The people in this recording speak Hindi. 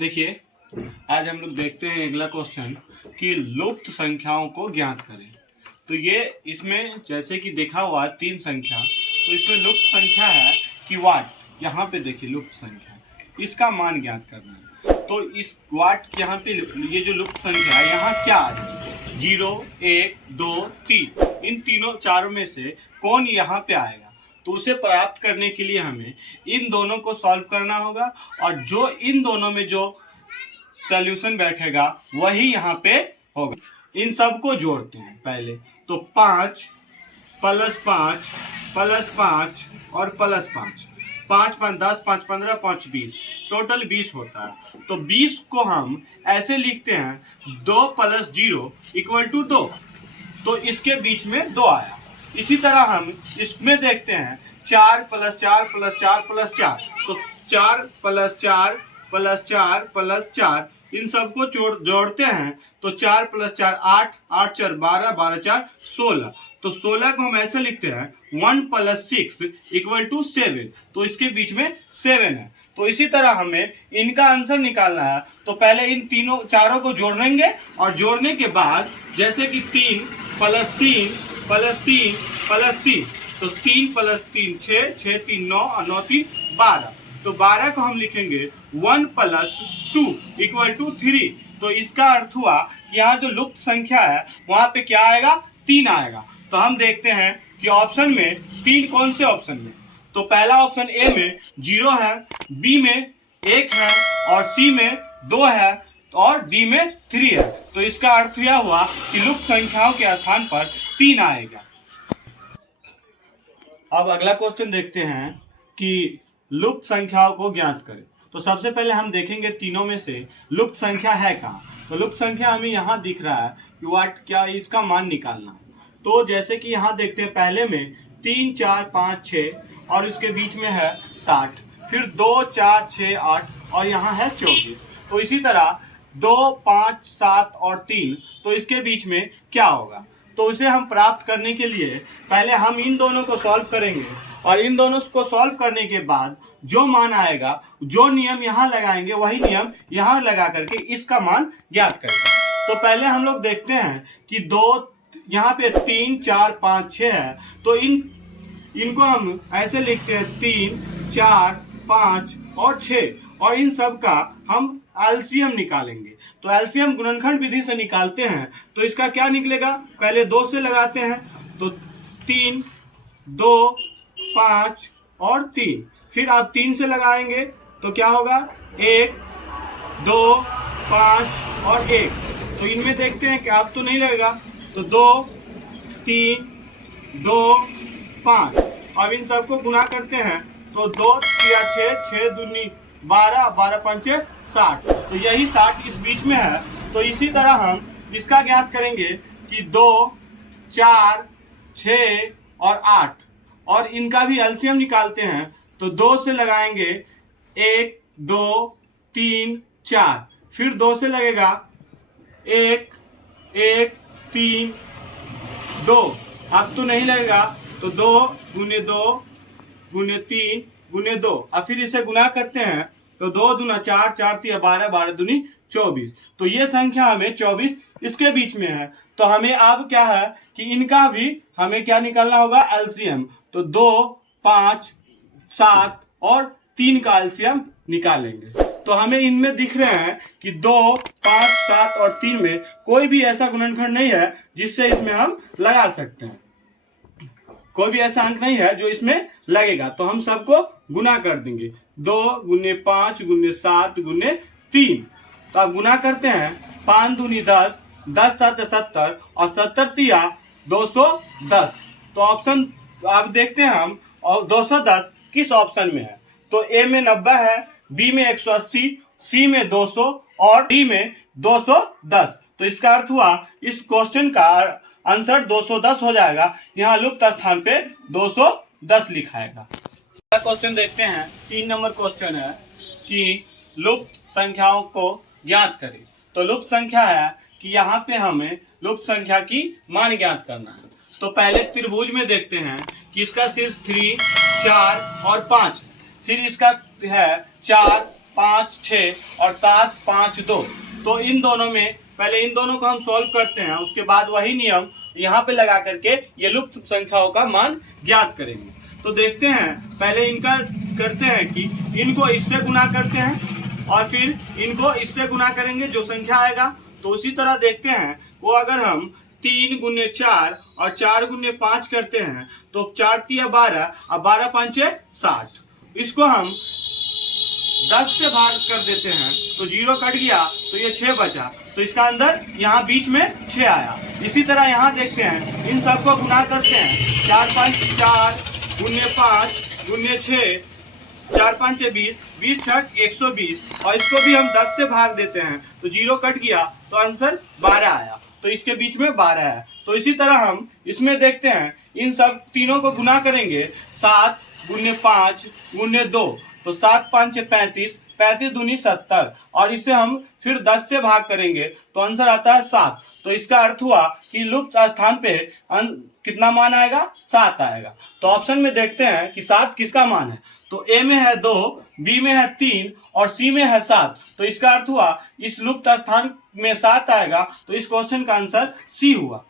देखिए, आज हम लोग देखते हैं अगला क्वेश्चन कि लुप्त संख्याओं को ज्ञात करें। तो ये इसमें जैसे कि देखा हुआ है 3 संख्या, तो इसमें लुप्त संख्या है कि वाट। यहाँ पे देखिए लुप्त संख्या, इसका मान ज्ञात करना है। तो इस वाट यहाँ पे ये जो लुप्त संख्या है यहाँ क्या आ जाएगी? 0, 1, 2, 3, इन तीनों चारों में से कौन यहाँ पे आएगा? तो उसे प्राप्त करने के लिए हमें इन दोनों को सॉल्व करना होगा और जो इन दोनों में जो सॉल्यूशन बैठेगा वही यहाँ पे होगा। इन सब को जोड़ते हैं पहले। तो 5 + 5 + 5 और +5, 5 5 10, 5 15, 5 20, टोटल 20 होता है। तो 20 को हम ऐसे लिखते हैं 2 + 0 = 2। तो इसके बीच में 2 आया। इसी तरह हम इसमें देखते हैं 4 + 4 + 4 + 4, तो 4 + 4 + 4 + 4, इन सबको जोड़ते हैं तो 4 + 4 8, 8 4 12, 12 4 16। तो 16 को हम ऐसे लिखते हैं 1 + 6 = 7। तो इसके बीच में 7 है। तो इसी तरह हमें इनका आंसर निकालना है। तो पहले इन चारों को जोड़ेंगे और जोड़ने के बाद जैसे कि 3 + 3 + 3 + 3, तो 3 + 3 6, 6 3 9 और 9 3 12। तो 12 को हम लिखेंगे 1 + 2 = 3। तो इसका अर्थ हुआ कि यहाँ जो लुप्त संख्या है वहाँ पे क्या आएगा? 3 आएगा। तो हम देखते हैं कि ऑप्शन में 3 कौन से ऑप्शन में। तो पहला ऑप्शन ए में 0 है, बी में 1 है और सी में 2 है और डी में 3 है। तो इसका अर्थ यह हुआ कि लुप्त संख्याओं के स्थान पर 3 आएगा। अब अगला क्वेश्चन देखते हैं कि लुप्त संख्याओं को ज्ञात करें। तो सबसे पहले हम देखेंगे तीनों में से लुप्त संख्या है कहाँ। तो लुप्त संख्या हमें यहाँ दिख रहा है कि वाट, क्या इसका मान निकालना है। तो जैसे कि यहाँ देखते हैं पहले में 3 4 5 6 और इसके बीच में है 60, फिर 2 4 6 8 और यहाँ है 24। तो इसी तरह 2 5 7 और 3, तो इसके बीच में क्या होगा? तो इसे हम प्राप्त करने के लिए पहले हम इन दोनों को सॉल्व करेंगे और इन दोनों को सॉल्व करने के बाद जो मान आएगा, जो नियम यहाँ लगाएंगे वही नियम यहाँ लगा करके इसका मान ज्ञात करेंगे। तो पहले हम लोग देखते हैं कि 2 यहाँ पे 3 4 5 6 है। तो इनको हम ऐसे लिखते हैं 3 4 5 और 6 और इन सब का हम एलसीएम निकालेंगे। तो एलसीएम गुणनखंड विधि से निकालते हैं। तो इसका क्या निकलेगा? पहले 2 से लगाते हैं तो 3 2 5 और 3, फिर आप 3 से लगाएंगे तो क्या होगा? 1 2 5 और 1। तो इनमें देखते हैं कि आप तो नहीं लगेगा, तो 2 3 2 5। अब इन सबको गुना करते हैं तो 2 3 6, 6 दूनी 12, 12 पंचे 60। तो यही 60 इस बीच में है। तो इसी तरह हम इसका ज्ञात करेंगे कि 2 4 6 और 8 और इनका भी एलसीएम निकालते हैं। तो 2 से लगाएंगे 1 2 3 4, फिर 2 से लगेगा 1 1 3 2, अब तो नहीं लगेगा तो 2 × 2 × 3 × 2, और फिर इसे गुना करते हैं तो 2 दूना 4, 4 3 12, 12 दूनी 24। तो ये संख्या हमें 24 इसके बीच में है। तो हमें अब क्या है कि इनका भी हमें क्या निकालना होगा? एलसीएम। तो 2 5 7 और 3 का एलसीएम निकालेंगे। तो हमें इनमें दिख रहे हैं कि 2 5 7 और 3 में कोई भी ऐसा गुणनखंड नहीं है जिससे इसमें हम लगा सकते हैं। कोई भी ऐसा अंक नहीं है जो इसमें लगेगा। तो हम सबको गुना कर देंगे 2 × 5 × 7 × 3। तो आप गुना करते हैं 5 दूनी 10, 10 7 70 और 70 तिया 210। तो ऑप्शन आप देखते हैं हम, और 210 किस ऑप्शन में है? तो ए में 90 है, बी में 180, सी में 200 और डी में 210। तो इसका अर्थ हुआ इस क्वेश्चन का आंसर 210 हो जाएगा। यहाँ लुप्त स्थान पे 210 लिखाएगा। अगला क्वेश्चन देखते हैं, 3 नंबर क्वेश्चन है कि लुप्त संख्याओं को ज्ञात करें। तो लुप्त संख्या है कि यहाँ पे हमें लुप्त संख्या की मान ज्ञात करना है। तो पहले त्रिभुज में देखते हैं कि इसका शीर्ष 3 4 और 5, फिर इसका है 4 5 6 और 7 5 2। तो इन दोनों में पहले इन दोनों को हम सॉल्व करते हैं, उसके बाद वही नियम यहाँ पे लगा करके ये लुप्त संख्याओं का मान ज्ञात करेंगे। तो देखते हैं, पहले इनका करते हैं कि इनको इससे गुना करते हैं और फिर इनको इससे गुना करेंगे जो संख्या आएगा। तो उसी तरह देखते हैं, वो अगर हम 3 गुने 4 और 4 गुने 5 करते हैं तो 4 तिया 12 और 12 पंचे 60। इसको हम 10 से भाग कर देते हैं तो 0 कट गया तो ये 6 बचा, तो इसका अंदर यहाँ बीच में 6 आया। इसी तरह यहाँ देखते हैं, इन सबको गुना करते हैं, 4 5 4 गुने 5 गुने 6, 4 5 20, 20 छक 120, और इसको भी हम 10 से भाग देते हैं तो 0 कट गया तो आंसर 12 आया, तो इसके बीच में 12 है। तो इसी तरह हम इसमें देखते हैं, इन सब तीनों को गुना करेंगे, 7 गुने 5 गुने 2, तो 7 5 35, 35 दूनी 70, और इसे हम फिर 10 से भाग करेंगे तो आंसर आता है 7। तो इसका अर्थ हुआ कि लुप्त स्थान पे कितना मान आएगा, 7 आएगा। तो ऑप्शन में देखते हैं कि 7 किसका मान है। तो ए में है 2, बी में है 3 और सी में है 7। तो इसका अर्थ हुआ इस लुप्त स्थान में 7 आएगा, तो इस क्वेश्चन का आंसर सी हुआ।